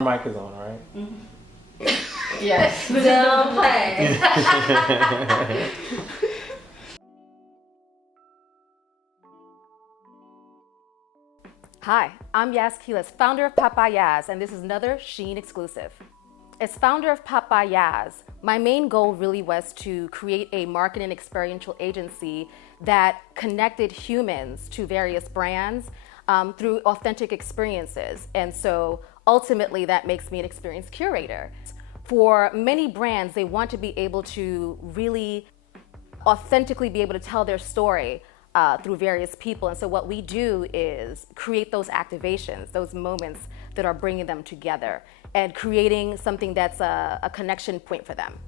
Mic is on, right? Yes. Don't play. Hi, I'm Yaz Quiles, founder of Pop by Yaz, and this is another Sheen exclusive. As founder of Pop by Yaz, my main goal really was to create a marketing and experiential agency that connected humans to various brands through authentic experiences. And so ultimately that makes me an experience curator. For many brands, they want to be able to really authentically be able to tell their story through various people. And so what we do is create those activations, those moments that are bringing them together and creating something that's a connection point for them.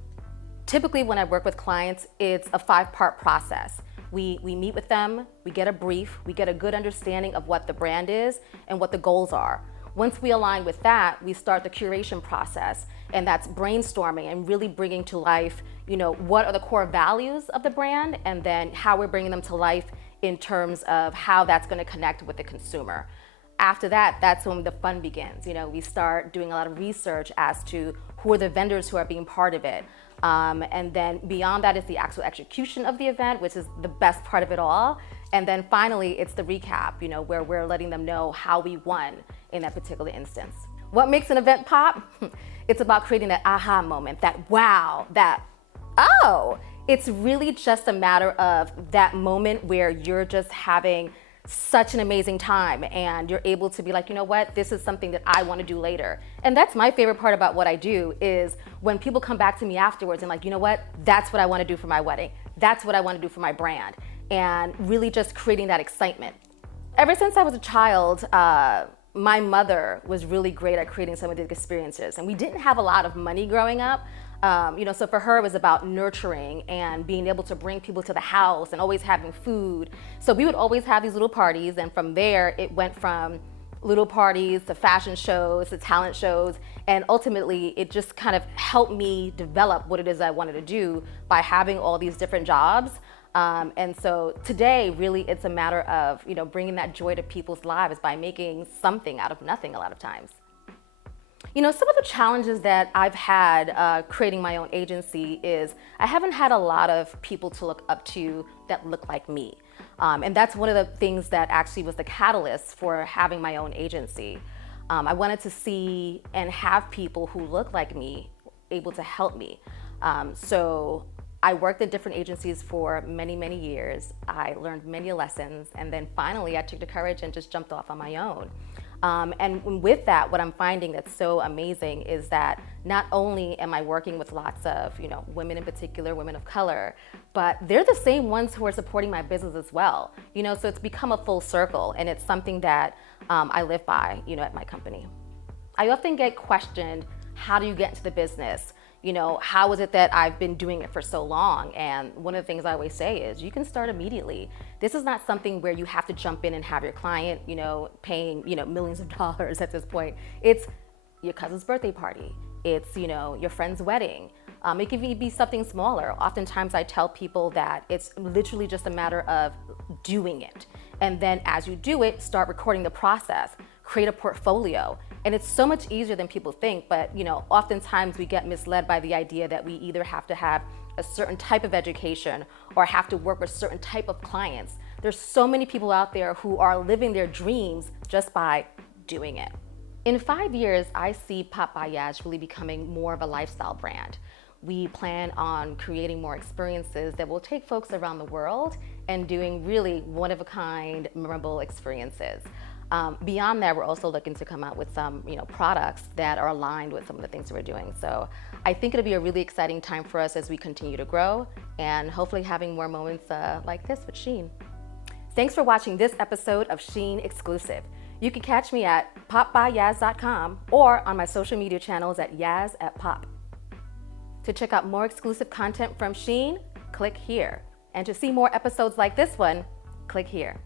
Typically when I work with clients, it's a 5-part process. We meet with them, we get a brief, we get a good understanding of what the brand is and what the goals are. Once we align with that, we start the curation process, and that's brainstorming and really bringing to life, what are the core values of the brand, and then how we're bringing them to life in terms of how that's going to connect with the consumer. After that, that's when the fun begins. We start doing a lot of research as to who are the vendors who are being part of it. And then beyond that is the actual execution of the event, which is the best part of it all. And then finally, it's the recap, where we're letting them know how we won in that particular instance. What makes an event pop? It's about creating that aha moment, that wow, that oh. It's really just a matter of that moment where you're just having such an amazing time and you're able to be like, this is something that I want to do later. And that's my favorite part about what I do is when people come back to me afterwards and like, that's what I want to do for my wedding. That's what I want to do for my brand. And really just creating that excitement. Ever since I was a child, my mother was really great at creating some of these experiences. And we didn't have a lot of money growing up. So for her, it was about nurturing and being able to bring people to the house and always having food. So we would always have these little parties. And from there, it went from little parties to fashion shows to talent shows. And ultimately, it just kind of helped me develop what it is I wanted to do by having all these different jobs. And so today, really, it's a matter of, bringing that joy to people's lives by making something out of nothing a lot of times. Some of the challenges that I've had creating my own agency is I haven't had a lot of people to look up to that look like me. And that's one of the things that actually was the catalyst for having my own agency. I wanted to see and have people who look like me able to help me. So I worked at different agencies for many, many years. I learned many lessons. And then finally, I took the courage and just jumped off on my own. And with that, what I'm finding that's so amazing is that not only am I working with lots of, women in particular, women of color, but they're the same ones who are supporting my business as well. So it's become a full circle, and it's something that I live by, at my company. I often get questioned, how do you get into the business? How is it that I've been doing it for so long? And one of the things I always say is you can start immediately. This is not something where you have to jump in and have your client, paying, millions of dollars at this point. It's your cousin's birthday party. It's, your friend's wedding. It can be something smaller. Oftentimes I tell people that it's literally just a matter of doing it. And then as you do it, start recording the process, create a portfolio. And it's so much easier than people think, but oftentimes we get misled by the idea that we either have to have a certain type of education or have to work with certain type of clients. There's so many people out there who are living their dreams just by doing it. In 5 years, I see Pop by Yaz really becoming more of a lifestyle brand. We plan on creating more experiences that will take folks around the world and doing really one-of-a-kind, memorable experiences. Beyond that, we're also looking to come out with some, products that are aligned with some of the things that we're doing. So I think it'll be a really exciting time for us as we continue to grow and hopefully having more moments like this with Sheen. Thanks for watching this episode of Sheen Exclusive. You can catch me at popbyyaz.com or on my social media channels at Yaz@pop. To check out more exclusive content from Sheen, click here. And to see more episodes like this one, click here.